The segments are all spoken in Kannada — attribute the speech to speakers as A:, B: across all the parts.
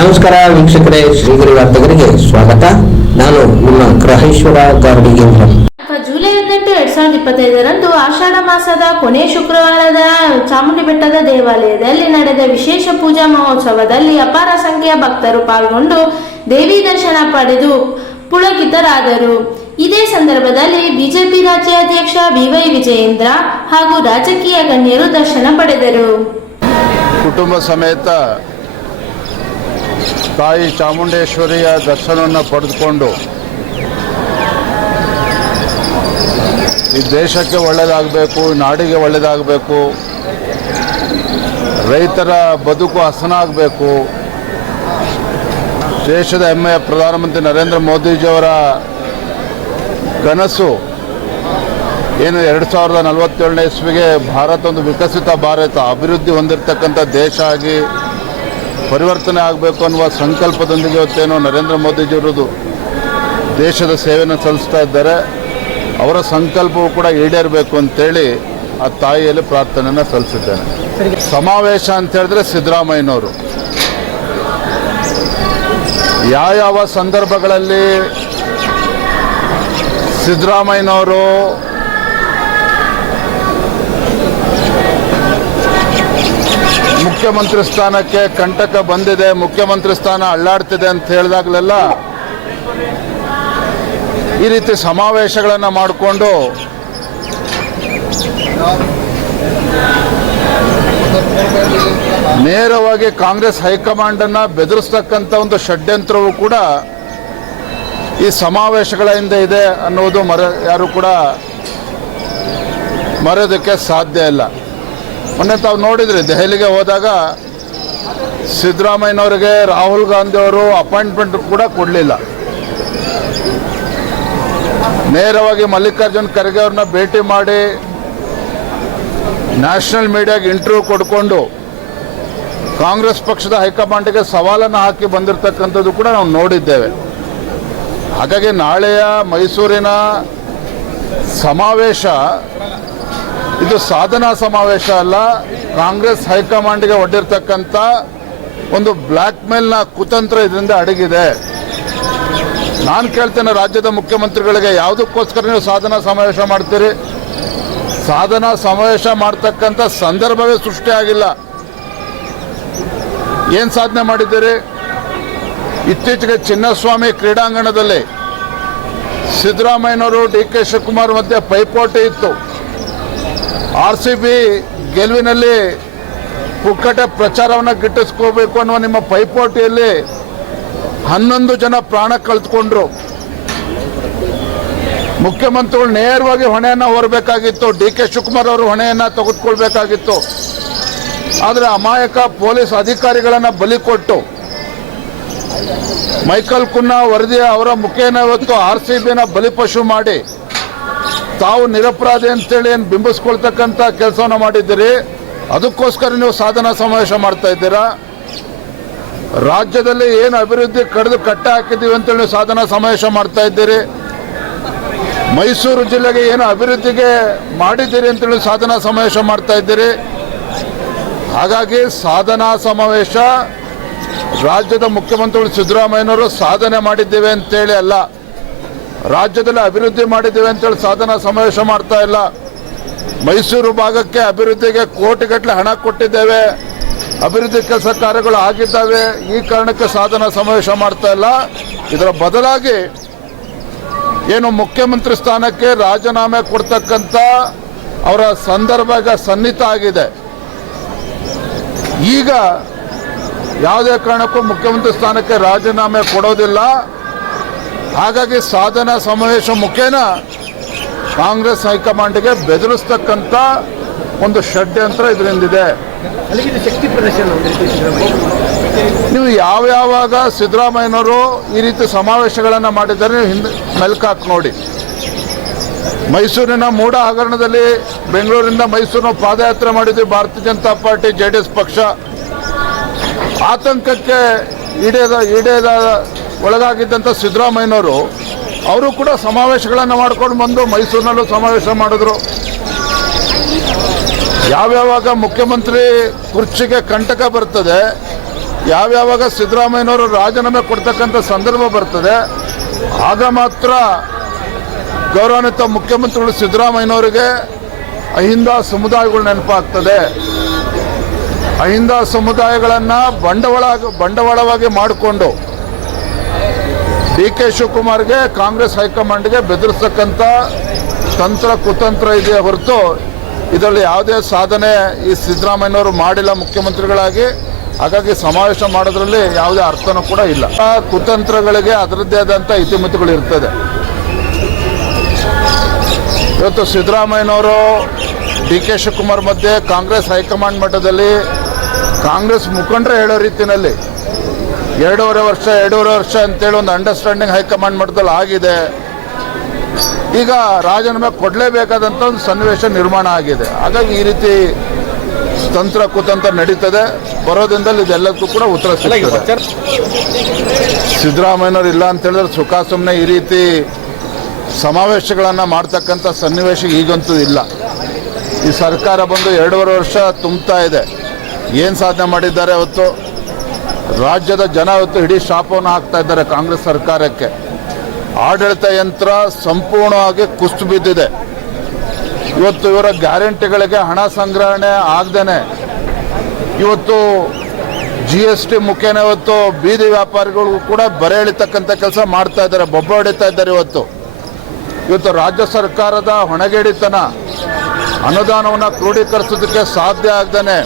A: ನಮಸ್ಕಾರ ವೀಕ್ಷಕರೇ ಶ್ರೀಗಿರಿ ವಾರ್ತೆಗರಿಗೆ ಸ್ವಾಗತ. ನಾನು ನಿಮ್ಮ ಗ್ರಹೇಶ್ವರ ಗಾರ್ಡಿಗೇಂದ್ರ
B: ಜುಲೈ ಹದಿನೆಂಟು ಎರಡ್ ಸಾವಿರದ ಇಪ್ಪತ್ತೈದರಂದು ಆಷಾಢ ಮಾಸದ ಕೊನೆ ಶುಕ್ರವಾರದ ಚಾಮುಂಡಿ ಬೆಟ್ಟದ ದೇವಾಲಯದಲ್ಲಿ ನಡೆದ ವಿಶೇಷ ಪೂಜಾ ಮಹೋತ್ಸವದಲ್ಲಿ ಅಪಾರ ಸಂಖ್ಯೆಯ ಭಕ್ತರು ಪಾಲ್ಗೊಂಡು ದೇವಿ ದರ್ಶನ ಪಡೆದು ಪುಳಕಿತರಾದರು ಇದೇ ಸಂದರ್ಭದಲ್ಲಿ ಬಿಜೆಪಿ ರಾಜ್ಯಾಧ್ಯಕ್ಷ ಬಿವೈ ವಿಜಯೇಂದ್ರ ಹಾಗೂ ರಾಜಕೀಯ ಗಣ್ಯರು ದರ್ಶನ ಪಡೆದರು.
C: ಕುಟುಂಬ ಸಮೇತ ತಾಯಿ ಚಾಮುಂಡೇಶ್ವರಿಯ ದರ್ಶನವನ್ನು ಪಡೆದುಕೊಂಡು ಈ ದೇಶಕ್ಕೆ ಒಳ್ಳೆಯದಾಗಬೇಕು ನಾಡಿಗೆ ಒಳ್ಳೆಯದಾಗಬೇಕು ರೈತರ ಬದುಕು ಹಸನಾಗಬೇಕು. ದೇಶದ ಹೆಮ್ಮೆಯ ಪ್ರಧಾನಮಂತ್ರಿ ನರೇಂದ್ರ ಮೋದಿಜಿಯವರ ಕನಸು ಏನು ಎರಡು ಸಾವಿರದ ನಲವತ್ತೇಳನೇ ಇಸ್ವಿಗೆ ಭಾರತ ಒಂದು ವಿಕಸಿತ ಭಾರತ, ಅಭಿವೃದ್ಧಿ ಹೊಂದಿರತಕ್ಕಂಥ ದೇಶ ಆಗಿ ಪರಿವರ್ತನೆ ಆಗಬೇಕು ಅನ್ನುವ ಸಂಕಲ್ಪದೊಂದಿಗೆ ಇವತ್ತೇನು ನರೇಂದ್ರ ಮೋದಿಜಿಯವರದು ದೇಶದ ಸೇವೆಯನ್ನು ಸಲ್ಲಿಸ್ತಾ ಇದ್ದಾರೆ. ಅವರ ಸಂಕಲ್ಪವು ಕೂಡ ಈಡೇರಬೇಕು ಅಂತೇಳಿ ಆ ತಾಯಿಯಲ್ಲಿ ಪ್ರಾರ್ಥನೆಯನ್ನು ಸಲ್ಲಿಸಿದ್ದೇನೆ. ಸಮಾವೇಶ ಅಂತ ಹೇಳಿದ್ರೆ ಸಿದ್ದರಾಮಯ್ಯನವರು. ಯಾವ್ಯಾವ ಸಂದರ್ಭಗಳಲ್ಲಿ ಸಿದ್ದರಾಮಯ್ಯನವರು ಮುಖ್ಯಮಂತ್ರಿ ಸ್ಥಾನಕ್ಕೆ ಕಂಟಕ ಬಂದಿದೆ, ಮುಖ್ಯಮಂತ್ರಿ ಸ್ಥಾನ ಅಳ್ಳಾಡ್ತಿದೆ ಅಂತ ಹೇಳಿದಾಗಲೆಲ್ಲ ಈ ರೀತಿ ಸಮಾವೇಶಗಳನ್ನು ಮಾಡಿಕೊಂಡು ನೇರವಾಗಿ ಕಾಂಗ್ರೆಸ್ ಹೈಕಮಾಂಡನ್ನು ಬೆದರಿಸ್ತಕ್ಕಂಥ ಒಂದು ಷಡ್ಯಂತ್ರವು ಕೂಡ ಈ ಸಮಾವೇಶಗಳ ಹಿಂದೆ ಇದೆ ಅನ್ನೋದು ಮರ ಯಾರು ಕೂಡ ಮರೆಯೋದಕ್ಕೆ ಸಾಧ್ಯ ಇಲ್ಲ. ಮೊನ್ನೆ ತಾವು ನೋಡಿದ್ರಿ, ದೆಹಲಿಗೆ ಹೋದಾಗ ಸಿದ್ದರಾಮಯ್ಯನವರಿಗೆ ರಾಹುಲ್ ಗಾಂಧಿ ಅವರು ಅಪಾಯಿಂಟ್ಮೆಂಟ್ ಕೂಡ ಕೊಡಲಿಲ್ಲ. ನೇರವಾಗಿ ಮಲ್ಲಿಕಾರ್ಜುನ್ ಖರ್ಗೆ ಅವ್ರನ್ನ ಭೇಟಿ ಮಾಡಿ ನ್ಯಾಷನಲ್ ಮೀಡಿಯಾಗೆ ಇಂಟರ್ವ್ಯೂ ಕೊಡ್ಕೊಂಡು ಕಾಂಗ್ರೆಸ್ ಪಕ್ಷದ ಹೈಕಮಾಂಡ್ಗೆ ಸವಾಲನ್ನು ಹಾಕಿ ಬಂದಿರತಕ್ಕಂಥದ್ದು ಕೂಡ ನಾವು ನೋಡಿದ್ದೇವೆ. ಹಾಗಾಗಿ ನಾಳೆಯ ಮೈಸೂರಿನ ಸಮಾವೇಶ ಇದು ಸಾಧನಾ ಸಮಾವೇಶ ಅಲ್ಲ, ಕಾಂಗ್ರೆಸ್ ಹೈಕಮಾಂಡ್ಗೆ ಒಡ್ಡಿರ್ತಕ್ಕಂಥ ಒಂದು ಬ್ಲ್ಯಾಕ್ ಮೇಲ್ನ ಕುತಂತ್ರ ಇದರಿಂದ ಅಡಗಿದೆ. ನಾನು ಕೇಳ್ತೇನೆ ರಾಜ್ಯದ ಮುಖ್ಯಮಂತ್ರಿಗಳಿಗೆ, ಯಾವುದಕ್ಕೋಸ್ಕರ ನೀವು ಸಾಧನಾ ಸಮಾವೇಶ ಮಾಡ್ತೀರಿ? ಸಾಧನಾ ಸಮಾವೇಶ ಮಾಡ್ತಕ್ಕಂಥ ಸಂದರ್ಭವೇ ಸೃಷ್ಟಿಯಾಗಿಲ್ಲ ಏನು ಸಾಧನೆ ಮಾಡಿದ್ದೀರಿ? ಇತ್ತೀಚೆಗೆ ಚಿನ್ನಸ್ವಾಮಿ ಕ್ರೀಡಾಂಗಣದಲ್ಲಿ ಸಿದ್ದರಾಮಯ್ಯನವರು ಡಿ ಕೆ ಶಿವಕುಮಾರ್ ಮಧ್ಯೆ ಪೈಪೋಟಿ ಇತ್ತು. ಆರ್ ಸಿ ಬಿ ಗೆಲುವಿನಲ್ಲಿ ಪುಕ್ಕಟೆ ಪ್ರಚಾರವನ್ನು ಗಿಟ್ಟಿಸ್ಕೋಬೇಕು ಅನ್ನುವ ನಿಮ್ಮ ಪೈಪೋಟಿಯಲ್ಲಿ ಹನ್ನೊಂದು ಜನ ಪ್ರಾಣ ಕಳೆದುಕೊಂಡ್ರು. ಮುಖ್ಯಮಂತ್ರಿಗಳು ನೇರವಾಗಿ ಹೊಣೆಯನ್ನು ಹೊರಬೇಕಾಗಿತ್ತು. ಡಿ ಕೆ ಶಿವಕುಮಾರ್ ಅವರು ಹೊಣೆಯನ್ನು ತೆಗೆದುಕೊಳ್ಬೇಕಾಗಿತ್ತು. ಆದರೆ ಅಮಾಯಕ ಪೊಲೀಸ್ ಅಧಿಕಾರಿಗಳನ್ನು ಬಲಿ ಕೊಟ್ಟು ಮೈಕಲ್ ಕುನ್ನಾ ವರದಿಯ ಅವರ ಮುಖೇನ ಇವತ್ತು ಆರ್ ಸಿ ಬಿನ ಬಲಿಪಶು ಮಾಡಿ ತಾವು ನಿರಪರಾಧಿ ಅಂತೇಳಿ ಏನು ಬಿಂಬಿಸ್ಕೊಳ್ತಕ್ಕಂಥ ಕೆಲಸವನ್ನು ಮಾಡಿದ್ದೀರಿ, ಅದಕ್ಕೋಸ್ಕರ ನೀವು ಸಾಧನಾ ಸಮಾವೇಶ ಮಾಡ್ತಾ ಇದ್ದೀರಾ? ರಾಜ್ಯದಲ್ಲಿ ಏನು ಅಭಿವೃದ್ಧಿ ಕಡಿದು ಕಟ್ಟೆ ಹಾಕಿದ್ದೀವಿ ಅಂತೇಳಿ ನೀವು ಸಾಧನಾ ಸಮಾವೇಶ ಮಾಡ್ತಾ ಇದ್ದೀರಿ? ಮೈಸೂರು ಜಿಲ್ಲೆಗೆ ಏನು ಅಭಿವೃದ್ಧಿಗೆ ಮಾಡಿದ್ದೀರಿ ಅಂತೇಳಿ ಸಾಧನಾ ಸಮಾವೇಶ ಮಾಡ್ತಾ ಇದ್ದೀರಿ? ಹಾಗಾಗಿ ಸಾಧನಾ ಸಮಾವೇಶ, ರಾಜ್ಯದ ಮುಖ್ಯಮಂತ್ರಿಗಳು ಸಿದ್ದರಾಮಯ್ಯನವರು ಸಾಧನೆ ಮಾಡಿದ್ದೇವೆ ಅಂತೇಳಿ ಅಲ್ಲ. ರಾಜ್ಯದಲ್ಲಿ ಅಭಿವೃದ್ಧಿ ಮಾಡಿದ್ದೀವಿ ಅಂತೇಳಿ ಸಾಧನ ಸಮಾವೇಶ ಮಾಡ್ತಾ ಇಲ್ಲ. ಮೈಸೂರು ಭಾಗಕ್ಕೆ ಅಭಿವೃದ್ಧಿಗೆ ಕೋಟಿಗಟ್ಟಲೆ ಹಣ ಕೊಟ್ಟಿದ್ದೇವೆ. ಅಭಿವೃದ್ಧಿ ಕೆಲಸ ಕಾರ್ಯಗಳು ಆಗಿದ್ದಾವೆ. ಈ ಕಾರಣಕ್ಕೆ ಸಾಧನ ಸಮಾವೇಶ ಮಾಡ್ತಾ ಇಲ್ಲ. ಇದರ ಬದಲಾಗಿ ಏನು ಮುಖ್ಯಮಂತ್ರಿ ಸ್ಥಾನಕ್ಕೆ ರಾಜೀನಾಮೆ ಕೊಡ್ತಕ್ಕಂಥ ಅವರ ಸಂದರ್ಭ ಈಗ ಸನ್ನಿಹಿತ ಆಗಿದೆ. ಈಗ ಯಾವುದೇ ಕಾರಣಕ್ಕೂ ಮುಖ್ಯಮಂತ್ರಿ ಸ್ಥಾನಕ್ಕೆ ರಾಜೀನಾಮೆ ಕೊಡೋದಿಲ್ಲ. ಹಾಗಾಗಿ ಸಾಧನ ಸಮಾವೇಶ ಮುಖೇನ ಕಾಂಗ್ರೆಸ್ ಹೈಕಮಾಂಡ್ಗೆ ಬೆದರಿಸ್ತಕ್ಕಂಥ ಒಂದು ಷಡ್ಯಂತ್ರ ಇದರಿಂದಿದೆ.
D: ಒಂದು ರೀತಿ ಯಾವಾಗ
C: ನೀವು ಸಿದ್ದರಾಮಯ್ಯನವರು ಈ ರೀತಿ ಸಮಾವೇಶಗಳನ್ನು ಮಾಡಿದ್ದಾರೆ ನೀವು ಹಿಂದೆ ಮೆಲ್ಕಾಕ್ ನೋಡಿ. ಮೈಸೂರಿನ ಮೂಡ ಹಗರಣದಲ್ಲಿ ಬೆಂಗಳೂರಿಂದ ಮೈಸೂರಿನ ಪಾದಯಾತ್ರೆ ಮಾಡಿದ್ವಿ Bharatiya Janata party J D S ಪಕ್ಷ. ಆತಂಕಕ್ಕೆ ಈಡೇದ ಈಡೇದ ಒಳಗಾಗಿದ್ದಂಥ ಸಿದ್ದರಾಮಯ್ಯನವರು, ಅವರು ಕೂಡ ಸಮಾವೇಶಗಳನ್ನು ಮಾಡ್ಕೊಂಡು ಬಂದು ಮೈಸೂರಿನಲ್ಲೂ ಸಮಾವೇಶ ಮಾಡಿದ್ರು. ಯಾವ್ಯಾವಾಗ ಮುಖ್ಯಮಂತ್ರಿ ಕುರ್ಚಿಗೆ ಕಂಟಕ ಬರ್ತದೆ, ಯಾವ್ಯಾವಾಗ ಸಿದ್ದರಾಮಯ್ಯನವರು ರಾಜೀನಾಮೆ ಕೊಡ್ತಕ್ಕಂಥ ಸಂದರ್ಭ ಬರ್ತದೆ, ಆಗ ಮಾತ್ರ ಗೌರವಾನ್ವಿತ ಮುಖ್ಯಮಂತ್ರಿಗಳು ಸಿದ್ದರಾಮಯ್ಯನವರಿಗೆ ಅಹಿಂದ ಸಮುದಾಯಗಳು ನೆನಪಾಗ್ತದೆ. ಅಹಿಂದ ಸಮುದಾಯಗಳನ್ನು ಬಂಡವಾಳ, ಬಂಡವಾಳವಾಗಿ ಮಾಡಿಕೊಂಡು ಡಿ ಕೆ ಶಿವಕುಮಾರ್ಗೆ ಕಾಂಗ್ರೆಸ್ ಹೈಕಮಾಂಡ್ಗೆ ಬೆದರಿಸ್ತಕ್ಕಂಥ ತಂತ್ರ ಕುತಂತ್ರ ಇದೆಯ ಹೊರತು ಇದರಲ್ಲಿ ಯಾವುದೇ ಸಾಧನೆ ಈ ಸಿದ್ದರಾಮಯ್ಯನವರು ಮಾಡಿಲ್ಲ ಮುಖ್ಯಮಂತ್ರಿಗಳಾಗಿ. ಹಾಗಾಗಿ ಸಮಾವೇಶ ಮಾಡೋದ್ರಲ್ಲಿ ಯಾವುದೇ ಅರ್ಥನೂ ಕೂಡ ಇಲ್ಲ. ಆ ಕುತಂತ್ರಗಳಿಗೆ ಅದರದ್ದೇ ಆದಂಥ ಇತಿಮಿತಿಗಳು ಇರ್ತದೆ. ಇವತ್ತು ಸಿದ್ದರಾಮಯ್ಯನವರು ಡಿ ಕೆ ಶಿವಕುಮಾರ್ ಮಧ್ಯೆ ಕಾಂಗ್ರೆಸ್ ಹೈಕಮಾಂಡ್ ಮಟ್ಟದಲ್ಲಿ ಕಾಂಗ್ರೆಸ್ ಮುಖಂಡರೇ ಹೇಳೋ ರೀತಿಯಲ್ಲಿ ಎರಡೂವರೆ ವರ್ಷ ಎರಡೂವರೆ ವರ್ಷ ಅಂತೇಳಿ ಒಂದು ಅಂಡರ್ಸ್ಟ್ಯಾಂಡಿಂಗ್ ಹೈಕಮಾಂಡ್ ಮಟ್ಟದಲ್ಲಿ ಆಗಿದೆ. ಈಗ ರಾಜೀನಾಮೆ ಕೊಡಲೇಬೇಕಾದಂಥ ಒಂದು ಸನ್ನಿವೇಶ ನಿರ್ಮಾಣ ಆಗಿದೆ. ಹಾಗಾಗಿ ಈ ರೀತಿ ತಂತ್ರ ಕುತಂತ್ರ ನಡೀತದೆ. ಬರೋದ್ರಿಂದಲೇ ಇದೆಲ್ಲದಕ್ಕೂ ಕೂಡ ಉತ್ತರ ಸಿಗ್ತದೆ. ಸಿದ್ದರಾಮಯ್ಯನವ್ರು ಇಲ್ಲ ಅಂತ ಹೇಳಿದ್ರೆ ಸುಖ ಸುಮ್ಮನೆ ಈ ರೀತಿ ಸಮಾವೇಶಗಳನ್ನು ಮಾಡ್ತಕ್ಕಂಥ ಸನ್ನಿವೇಶ ಈಗಂತೂ ಇಲ್ಲ. ಈ ಸರ್ಕಾರ ಬಂದು ಎರಡೂವರೆ ವರ್ಷ ತುಂಬ್ತಾ ಇದೆ. ಏನು ಸಾಧನೆ ಮಾಡಿದ್ದಾರೆ ಅವತ್ತು? ರಾಜ್ಯದ ಜನ ಇವತ್ತು ಇಡೀ ಶಾಪವನ್ನು ಹಾಕ್ತಾ ಇದ್ದಾರೆ ಕಾಂಗ್ರೆಸ್ ಸರ್ಕಾರಕ್ಕೆ. ಆಡಳಿತ ಯಂತ್ರ ಸಂಪೂರ್ಣವಾಗಿ ಕುಸ್ತು ಬಿದ್ದಿದೆ. ಇವತ್ತು ಇವರ ಗ್ಯಾರಂಟಿಗಳಿಗೆ ಹಣ ಸಂಗ್ರಹಣೆ ಆಗ್ದೇನೆ. ಇವತ್ತು ಜಿ ಎಸ್ ಟಿ ಮುಖೇನ ಇವತ್ತು ಬೀದಿ ವ್ಯಾಪಾರಿಗಳು ಕೂಡ ಬರೆ ಎಳಿತಕ್ಕಂಥ ಕೆಲಸ ಮಾಡ್ತಾ ಇದ್ದಾರೆ, ಬೊಬ್ಬ ಹೊಡಿತಾ ಇದ್ದಾರೆ ಇವತ್ತು. ಇವತ್ತು ರಾಜ್ಯ ಸರ್ಕಾರದ ಹೊಣೆಗೇಡಿತನ, ಅನುದಾನವನ್ನು ಕ್ರೋಢೀಕರಿಸೋದಕ್ಕೆ ಸಾಧ್ಯ ಆಗ್ದೇನೆ.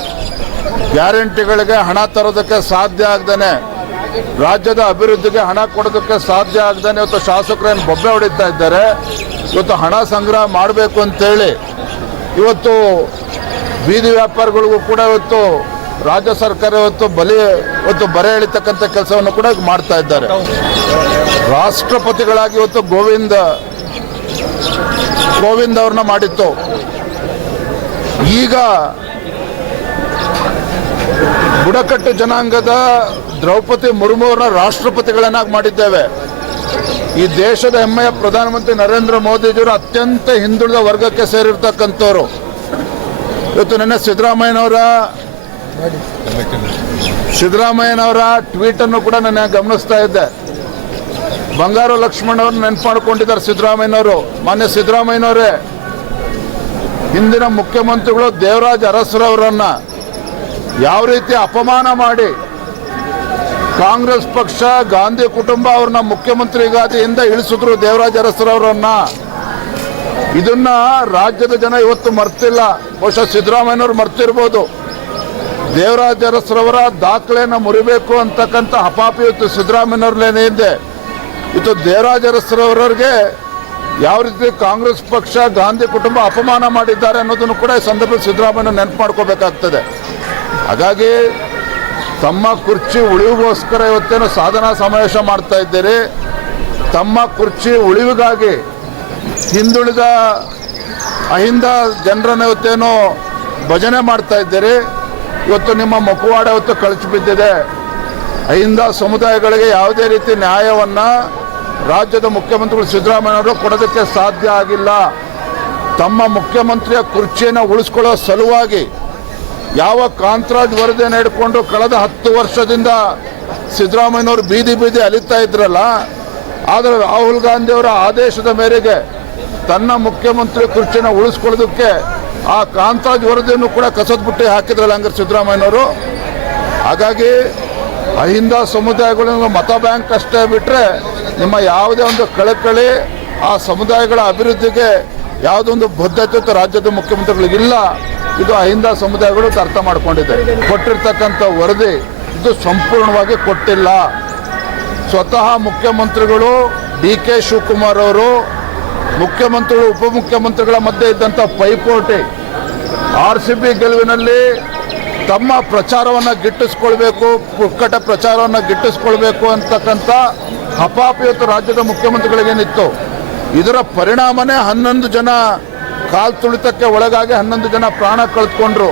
C: ಗ್ಯಾರಂಟಿಗಳಿಗೆ ಹಣ ತರೋದಕ್ಕೆ ಸಾಧ್ಯ ಆಗ್ದೇನೆ. ರಾಜ್ಯದ ಅಭಿವೃದ್ಧಿಗೆ ಹಣ ಕೊಡೋದಕ್ಕೆ ಸಾಧ್ಯ ಆಗ್ದೇನೆ. ಇವತ್ತು ಶಾಸಕರೇನು ಬೊಬ್ಬೆ ಹೊಡಿತಾ ಇದ್ದಾರೆ. ಇವತ್ತು ಹಣ ಸಂಗ್ರಹ ಮಾಡಬೇಕು ಅಂತೇಳಿ ಇವತ್ತು ಬೀದಿ ವ್ಯಾಪಾರಿಗಳಿಗೂ ಕೂಡ ಇವತ್ತು ರಾಜ್ಯ ಸರ್ಕಾರ ಇವತ್ತು ಬಲಿ, ಇವತ್ತು ಬರೆ ಎಳಿತಕ್ಕಂಥ ಕೆಲಸವನ್ನು ಕೂಡ ಮಾಡ್ತಾ ಇದ್ದಾರೆ. ರಾಷ್ಟ್ರಪತಿಗಳಾಗಿ ಇವತ್ತು ಗೋವಿಂದ, ಗೋವಿಂದ್ ಅವ್ರನ್ನ ಮಾಡಿತ್ತು. ಈಗ ಬುಡಕಟ್ಟು ಜನಾಂಗದ ದ್ರೌಪದಿ ಮುರ್ಮು ಅವರನ್ನ ರಾಷ್ಟ್ರಪತಿಗಳನ್ನಾಗಿ ಮಾಡಿದ್ದೇವೆ. ಈ ದೇಶದ ಹೆಮ್ಮೆಯ ಪ್ರಧಾನಮಂತ್ರಿ ನರೇಂದ್ರ ಮೋದಿಜಿಯವರು ಅತ್ಯಂತ ಹಿಂದುಳಿದ ವರ್ಗಕ್ಕೆ ಸೇರಿರ್ತಕ್ಕಂಥವ್ರು. ಇವತ್ತು ನಿನ್ನೆ ಸಿದ್ದರಾಮಯ್ಯನವರ ಸಿದ್ದರಾಮಯ್ಯನವರ ಟ್ವೀಟನ್ನು ಕೂಡ ನಾನು ಗಮನಿಸ್ತಾ ಇದ್ದೆ. ಬಂಗಾರು ಲಕ್ಷ್ಮಣ ಅವ್ರನ್ನ ನೆನ್ಪು ಮಾಡ್ಕೊಂಡಿದ್ದಾರೆ ಸಿದ್ದರಾಮಯ್ಯನವರು. ಮಾನ್ಯ ಸಿದ್ದರಾಮಯ್ಯನವರೇ, ಹಿಂದಿನ ಮುಖ್ಯಮಂತ್ರಿಗಳು ದೇವರಾಜ್ ಅರಸರವರನ್ನ ಯಾವ ರೀತಿ ಅಪಮಾನ ಮಾಡಿ ಕಾಂಗ್ರೆಸ್ ಪಕ್ಷ, ಗಾಂಧಿ ಕುಟುಂಬ ಅವ್ರನ್ನ ಮುಖ್ಯಮಂತ್ರಿಗಾದಿಯಿಂದ ಇಳಿಸಿದ್ರು ದೇವರಾಜ ಅರಸರವರನ್ನ ಇದನ್ನ ರಾಜ್ಯದ ಜನ ಇವತ್ತು ಮರ್ತಿಲ್ಲ. ಬಹುಶಃ ಸಿದ್ದರಾಮಯ್ಯನವ್ರು ಮರ್ತಿರ್ಬೋದು. ದೇವರಾಜ ಅರಸರವರ ದಾಖಲೆಯನ್ನು ಮುರಿಬೇಕು ಅಂತಕ್ಕಂಥ ಹಪಾಪಿ ಇವತ್ತು ಹಿಂದೆ ಇದು. ದೇವರಾಜರಸ್ರವ್ರವ್ರಿಗೆ ಅರಸರವರಿಗೆ ಯಾವ ರೀತಿ ಕಾಂಗ್ರೆಸ್ ಪಕ್ಷ, ಗಾಂಧಿ ಕುಟುಂಬ ಅಪಮಾನ ಮಾಡಿದ್ದಾರೆ ಅನ್ನೋದನ್ನು ಕೂಡ ಈ ಸಂದರ್ಭದಲ್ಲಿ ಸಿದ್ದರಾಮಯ್ಯ ನೆನಪು ಮಾಡ್ಕೋಬೇಕಾಗ್ತದೆ. ಹಾಗಾಗಿ ತಮ್ಮ ಕುರ್ಚಿ ಉಳಿವಿಗೋಸ್ಕರ ಇವತ್ತೇನು ಸಾಧನಾ ಸಮಾವೇಶ ಮಾಡ್ತಾ ಇದ್ದೀರಿ? ತಮ್ಮ ಕುರ್ಚಿ ಉಳಿವಿಗಾಗಿ ಹಿಂದುಳಿದ ಅಹಿಂದ ಜನರನ್ನ ಇವತ್ತೇನು ಭಜನೆ ಮಾಡ್ತಾ ಇದ್ದೀರಿ? ಇವತ್ತು ನಿಮ್ಮ ಮುಖವಾಡ ಇವತ್ತು ಕಳಚಿ ಬಿದ್ದಿದೆ. ಅಹಿಂದ ಸಮುದಾಯಗಳಿಗೆ ಯಾವುದೇ ರೀತಿ ನ್ಯಾಯವನ್ನು ರಾಜ್ಯದ ಮುಖ್ಯಮಂತ್ರಿಗಳು ಸಿದ್ದರಾಮಯ್ಯವರು ಕೊಡೋದಕ್ಕೆ ಸಾಧ್ಯ ಆಗಿಲ್ಲ. ತಮ್ಮ ಮುಖ್ಯಮಂತ್ರಿಯ ಕುರ್ಚಿಯನ್ನು ಉಳಿಸ್ಕೊಳ್ಳೋ ಸಲುವಾಗಿ ಯಾವ ಕಾಂತರಾಜ್ ವರದಿ ಹಿಡ್ಕೊಂಡು ಕಳೆದ ಹತ್ತು ವರ್ಷದಿಂದ ಸಿದ್ದರಾಮಯ್ಯನವರು ಬೀದಿ ಬೀದಿ ಅಲಿತಾ ಇದ್ರಲ್ಲ, ಆದರೆ ರಾಹುಲ್ ಗಾಂಧಿಯವರ ಆದೇಶದ ಮೇರೆಗೆ ತನ್ನ ಮುಖ್ಯಮಂತ್ರಿ ಕುರ್ಚಿನ ಉಳಿಸ್ಕೊಳ್ಳೋದಕ್ಕೆ ಆ ಕಾಂತರಾಜ್ ವರದಿಯನ್ನು ಕೂಡ ಕಸದ ಬುಟ್ಟಿ ಹಾಕಿದ್ರಲ್ಲ ಹಂಗಾರೆ ಸಿದ್ದರಾಮಯ್ಯನವರು. ಹಾಗಾಗಿ ಅಹಿಂದ ಸಮುದಾಯಗಳು ಮತ ಬ್ಯಾಂಕ್ ಅಷ್ಟೇ ಬಿಟ್ಟರೆ ನಿಮ್ಮ ಯಾವುದೇ ಒಂದು ಕಳಕಳಿ ಆ ಸಮುದಾಯಗಳ ಅಭಿವೃದ್ಧಿಗೆ ಯಾವುದೊಂದು ಬದ್ಧತೆ ರಾಜ್ಯದ ಮುಖ್ಯಮಂತ್ರಿಗಳಿಗಿಲ್ಲ. ಇದು ಅಹಿಂದ ಸಮುದಾಯಗಳು ಅರ್ಥ ಮಾಡಿಕೊಂಡಿದೆ ಕೊಟ್ಟಿರ್ತಕ್ಕಂಥ ವರದಿ ಇದು ಸಂಪೂರ್ಣವಾಗಿ ಕೊಟ್ಟಿಲ್ಲ. ಸ್ವತಃ ಮುಖ್ಯಮಂತ್ರಿಗಳು ಡಿ ಕೆ ಶಿವಕುಮಾರ್ ಅವರು, ಮುಖ್ಯಮಂತ್ರಿಗಳು, ಉಪಮುಖ್ಯಮಂತ್ರಿಗಳ ಮಧ್ಯೆ ಇದ್ದಂಥ ಪೈಪೋಟಿ ಆರ್ ಸಿ ಬಿ ಗೆಲುವಿನಲ್ಲಿ ತಮ್ಮ ಪ್ರಚಾರವನ್ನು ಗಿಟ್ಟಿಸ್ಕೊಳ್ಬೇಕು, ಪುಕ್ಕಟ ಪ್ರಚಾರವನ್ನು ಗಿಟ್ಟಿಸ್ಕೊಳ್ಬೇಕು ಅಂತಕ್ಕಂಥ ಹಪಾಪಿ ಇವತ್ತು ರಾಜ್ಯದ ಮುಖ್ಯಮಂತ್ರಿಗಳಿಗೇನಿತ್ತು. ಇದರ ಪರಿಣಾಮನೇ ಹನ್ನೊಂದು ಜನ ಕಾಲ್ ತುಳಿತಕ್ಕೆ ಒಳಗಾಗಿ ಹನ್ನೊಂದು ಜನ ಪ್ರಾಣ ಕಳೆದುಕೊಂಡ್ರು.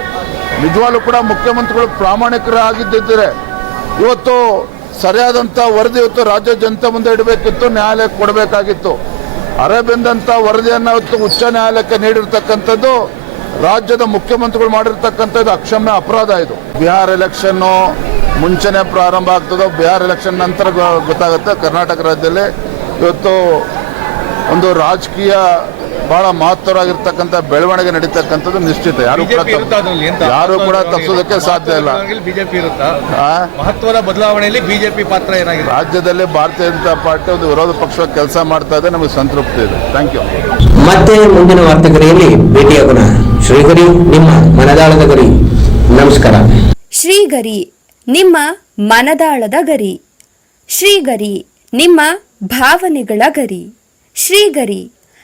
C: ನಿಜವಾಗ್ಲೂ ಕೂಡ ಮುಖ್ಯಮಂತ್ರಿಗಳು ಪ್ರಾಮಾಣಿಕರಾಗಿದ್ದಿದ್ದರೆ ಇವತ್ತು ಸರಿಯಾದಂಥ ವರದಿ ಇವತ್ತು ರಾಜ್ಯ ಜನತೆ ಮುಂದೆ ಇಡಬೇಕಿತ್ತು ನ್ಯಾಯಾಲಯಕ್ಕೆ ಕೊಡಬೇಕಾಗಿತ್ತು. ಅರೆಬೆಂದಂಥ ವರದಿಯನ್ನು ಇವತ್ತು ಉಚ್ಚ ನ್ಯಾಯಾಲಯಕ್ಕೆ ನೀಡಿರ್ತಕ್ಕಂಥದ್ದು ರಾಜ್ಯದ ಮುಖ್ಯಮಂತ್ರಿಗಳು ಮಾಡಿರ್ತಕ್ಕಂಥದ್ದು ಅಕ್ಷಮ್ಯ ಅಪರಾಧ ಇದು. ಬಿಹಾರ್ ಎಲೆಕ್ಷನ್ನು ಮುಂಚೆನೆ ಪ್ರಾರಂಭ ಆಗ್ತದೆ, ಬಿಹಾರ್ ಎಲೆಕ್ಷನ್ ನಂತರ ಗೊತ್ತಾಗುತ್ತೆ. ಕರ್ನಾಟಕ ರಾಜ್ಯದಲ್ಲಿ ಇವತ್ತು ಒಂದು ರಾಜಕೀಯ ಬಹಳ ಮಹತ್ವರಾಗಿರ್ತಕ್ಕಂಥ ಬೆಳವಣಿಗೆ ನಡೀತಕ್ಕಂಥದ್ದು ನಿಶ್ಚಿತ. ಯಾರು ಕೂಡ ಯಾರು ಕೂಡ ತಪ್ಪಿಸೋದಕ್ಕೆ ಸಾಧ್ಯ ಇಲ್ಲ.
E: ಬಿಜೆಪಿ? ಮಹತ್ವದ ಬದಲಾವಣೆಯಲ್ಲಿ ಬಿಜೆಪಿ ಪಾತ್ರ ಏನಾಗಿದೆ?
C: ರಾಜ್ಯದಲ್ಲಿ ಭಾರತೀಯ ಜನತಾ ಪಾರ್ಟಿ ಒಂದು ವಿರೋಧ ಪಕ್ಷ ಕೆಲಸ ಮಾಡ್ತಾ ಇದೆ ನಮಗೆ ಸಂತೃಪ್ತಿ ಇದೆ. ಥ್ಯಾಂಕ್ ಯು
A: ಮತ್ತೆ ಮುಂದಿನ ವಾರ್ತೆಗರಿಯಲ್ಲಿ ಭೇಟಿಯಾಗೋಣ ಶ್ರೀಗರಿ ನಿಮ್ಮ ಮನದಾಳದ ಗರಿ. ನಮಸ್ಕಾರ.
F: ಶ್ರೀಗರಿ ನಿಮ್ಮ ಮನದಾಳದ ಗರಿ. ಶ್ರೀಗರಿ ನಿಮ್ಮ ಭಾವನೆಗಳ ಗರಿ. ಶ್ರೀಗರಿ